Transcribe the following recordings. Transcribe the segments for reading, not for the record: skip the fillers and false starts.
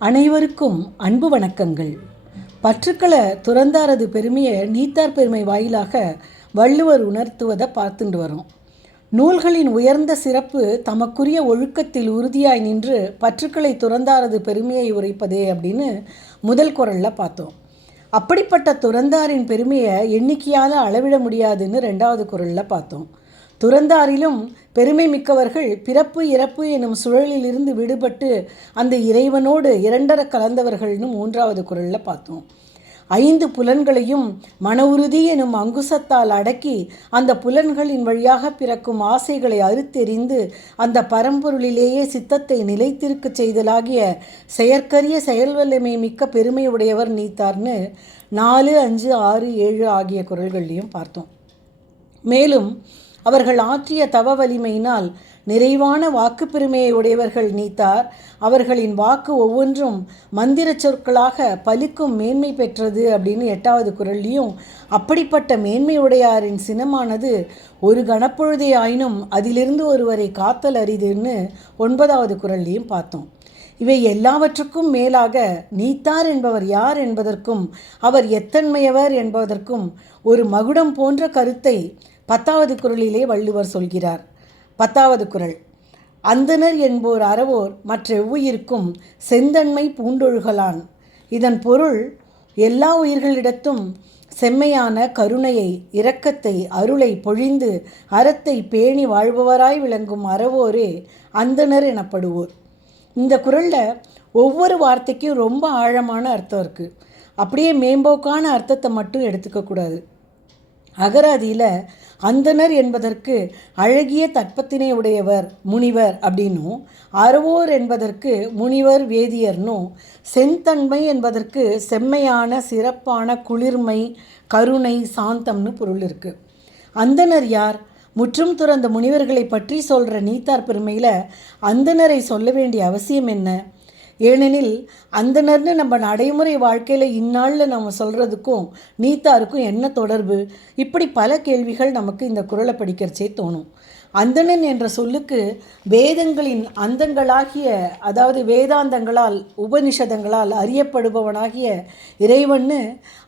அனைவருக்கும் அன்பு வணக்கங்கள். பற்றுக்களை துறந்தாரது பெருமையை நீத்தார் பெருமை வாயிலாக வள்ளுவர் உணர்த்துவதை பார்த்துட்டு வரோம். நூல்களின் உயர்ந்த சிறப்பு தமக்குரிய ஒழுக்கத்தில் உறுதியாய் நின்று பற்றுக்களை துறந்தாரது பெருமையை உரைப்பதே அப்படின்னு முதல் குறளில் பார்த்தோம். அப்படிப்பட்ட துறந்தாரின் பெருமையை எண்ணிக்கையால் அளவிட முடியாதுன்னு ரெண்டாவது குறளில் பார்த்தோம். துறந்தாரிலும் பெருமை மிக்கவர்கள் பிறப்பு இறப்பு எனும் சுழலிலிருந்து விடுபட்டு அந்த இறைவனோடு இரண்டர கலந்தவர்கள்னு மூன்றாவது குறளில் பார்த்தோம். 5 புலன்களையும் மன உறுதி எனும் அங்குசத்தால் அடக்கி அந்த புலன்களின் வழியாக பிறக்கும் ஆசைகளை அறுத்தெறிந்து அந்த பரம்பொருளிலேயே சித்தத்தை நிலைத்திருக்க செய்தலாகிய செயற்கரிய செயல்வல்லமை மிக்க பெருமையுடையவர் நீத்தார்னு 4, 5, 6, 7 ஆகிய குறள்களையும் பார்த்தோம். மேலும் அவர்கள் ஆற்றிய தவ வலிமையினால் நிறைவான வாக்கு பெருமையை உடையவர்கள் நீத்தார். அவர்களின் வாக்கு ஒவ்வொன்றும் மந்திர சொற்களாக பலிக்கும் மேன்மை பெற்றது அப்படின்னு 8வது குறள்லையும், அப்படிப்பட்ட மேன்மையுடையாரின் சினமானது ஒரு கணப்பொழுதே ஆயினும் அதிலிருந்து ஒருவரை காத்தல் அரிதுன்னு 9வது குறள்லையும் பார்த்தோம். இவை எல்லாவற்றுக்கும் மேலாக நீத்தார் என்பவர் யார் என்பதற்கும் அவர் எத்தன்மையவர் என்பதற்கும் ஒரு மகுடம் போன்ற கருத்தை 10வது குறளிலே வள்ளுவர் சொல்கிறார். 10வது குறள்: அந்தணர் என்போர் அறவோர் மற்ற எவ்வுயிர்க்கும் செந்தன்மை பூண்டொழுகலான். இதன் பொருள், எல்லா உயிர்களிடத்தும் செம்மையான கருணையை, இரக்கத்தை, அருளை பொழிந்து அறத்தை பேணி வாழ்பவராய் விளங்கும் அறவோரே அந்தணர் எனப்படுவோர். இந்த குறளில் ஒவ்வொரு வார்த்தைக்கும் ரொம்ப ஆழமான அர்த்தம் இருக்குது. அப்படியே மேம்போக்கான அர்த்தத்தை மட்டும் எடுத்துக்கக்கூடாது. அகராதியில் அந்தணர் என்பதற்கு அழகிய தட்பத்தினை உடையவர், முனிவர் அப்படின்னும், அறவோர் என்பதற்கு முனிவர், வேதியர்னும், செந்தன்மை என்பதற்கு செம்மையான, சிறப்பான, குளிர்மை, கருணை, சாந்தம்னு பொருள் இருக்குது. அந்தணர் யார்? முற்றும் துறந்த முனிவர்களை பற்றி சொல்கிற நீத்தார் பெருமையில் அந்தணரை சொல்ல வேண்டிய அவசியம் என்ன? ஏனெனில் அந்தணர்னு நம்ம நடைமுறை வாழ்க்கையில் இந்நாளில் நம்ம சொல்கிறதுக்கும் நீத்தாருக்கும் என்ன தொடர்பு? இப்படி பல கேள்விகள் நமக்கு இந்த குறளை படிக்கிறச்சே தோணும். அந்தணன் என்ற சொல்லுக்கு வேதங்களின் அந்தங்களாகிய, அதாவது வேதாந்தங்களால் உபனிஷதங்களால் அறியப்படுபவனாகிய இறைவன்னு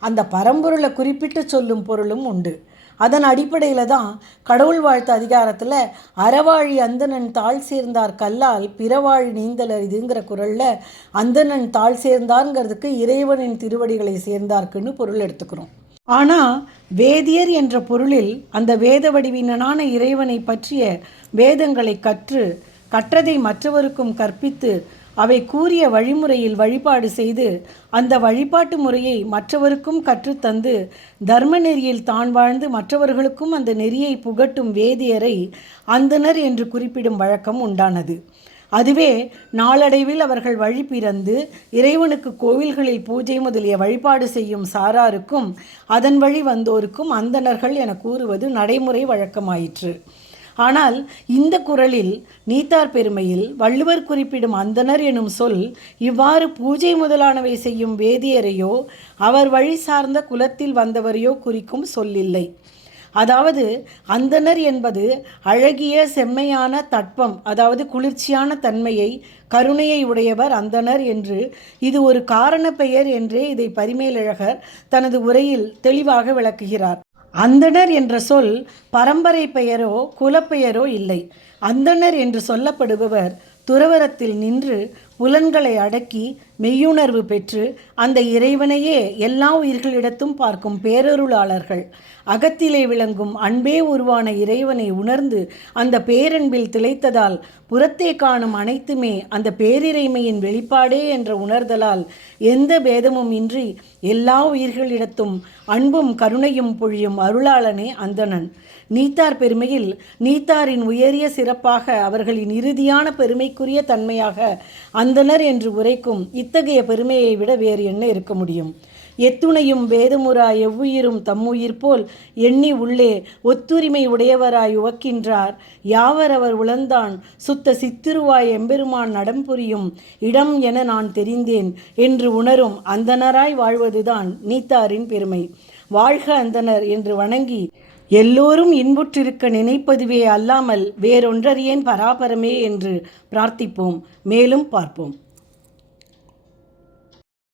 அந்த பரம்பொருளை குறிப்பிட்டு சொல்லும் பொருளும் உண்டு. அதன் அடிப்படையில் தான் கடவுள் வாழ்த்து அதிகாரத்தில் அறவாழி அந்தணன் தாழ் சேர்ந்தார் கல்லால் பிறவாழி நீந்தல் அரிதுங்கிற குறளில் அந்தணன் தாழ் சேர்ந்தார்ங்கிறதுக்கு இறைவனின் திருவடிகளை சேர்ந்தார்க்குன்னு பொருள் எடுத்துக்கிறோம். ஆனால் வேதியர் என்ற பொருளில் அந்த வேத வடிவினனான இறைவனை பற்றிய வேதங்களை கற்றதை மற்றவருக்கும் கற்பித்து அவை கூறிய வழிமுறையில் வழிபாடு செய்து அந்த வழிபாட்டு முறையை மற்றவருக்கும் கற்றுத்தந்து தர்ம நெறியில் தான் வாழ்ந்து மற்றவர்களுக்கும் அந்த நெறியை புகட்டும் வேதியரை அந்தணர் என்று குறிப்பிடும் வழக்கம் உண்டானது. அதுவே நாளடைவில் அவர்கள் வழி பிறந்து இறைவனுக்கு கோவில்களில் பூஜை முதலிய வழிபாடு செய்யும் சாராருக்கும் அதன் வழி வந்தோருக்கும் அந்தணர்கள் என கூறுவது நடைமுறை வழக்கமாயிற்று. ஆனால் இந்த குறளில் நீத்தார் பெருமையில் வள்ளுவர் குறிப்பிடும் அந்தணர் எனும் சொல் இவ்வாறு பூஜை முதலானவை செய்யும் வேதியரையோ அவர் வழி சார்ந்த குலத்தில் வந்தவரையோ குறிக்கும் சொல்லில்லை. அதாவது அந்தணர் என்பது அழகிய செம்மையான தட்பம், அதாவது குளிர்ச்சியான தன்மையை, கருணையை உடையவர் அந்தணர் என்று இது ஒரு காரண பெயர் என்றே இதை பரிமேலழகர் தனது உரையில் தெளிவாக விளக்குகிறார். அந்தணர் என்ற சொல் பரம்பரை பெயரோ குலப்பெயரோ இல்லை. அந்தணர் என்று சொல்லப்படுபவர் துறவரத்தில் நின்று புலன்களை அடக்கி மெய்யுணர்வு பெற்று அந்த இறைவனையே எல்லா உயிர்களிடத்தும் பார்க்கும் பேரருளாளர்கள். அகத்திலே விளங்கும் அன்பே உருவான இறைவனை உணர்ந்து அந்த பேரன்பில் திளைத்ததால் புறத்தே காணும் அனைத்துமே அந்த பேரிறைமையின் வெளிப்பாடே என்ற உணர்தலால் எந்த பேதமும் இன்றி எல்லா உயிர்களிடத்தும் அன்பும் கருணையும் பொழியும் அருளாளனே அந்தணன். நீத்தார் பெருமையில் நீத்தாரின் உயரிய சிறப்பாக அவர்களின் இறுதியான பெருமைக்குரிய தன்மையாக அந்தணர் என்று உரைக்கும் இத்தகைய பெருமையை விட வேறு என்ன இருக்க முடியும்? எத்துணையும் வேதமுறா எவ்வுயிரும் தம்முயிர் போல் எண்ணி உள்ளே ஒத்துரிமை உடையவராய் உவக்கின்றார் யாவர் அவர் உளந்தான் சுத்த சித்திருவாய் எம்பெருமான் நடம்புரியும் இடம் என நான் தெரிந்தேன் என்று உணரும் அந்தணராய் வாழ்வதுதான் நீத்தாரின் பெருமை. வாழ்க அந்தணர் என்று வணங்கி எல்லோரும் இன்புற்றிருக்க நினைப்பதுவே அல்லாமல் வேறொன்றறியேன் பராபரமே என்று பிரார்த்திப்போம். மேலும் பார்ப்போம்.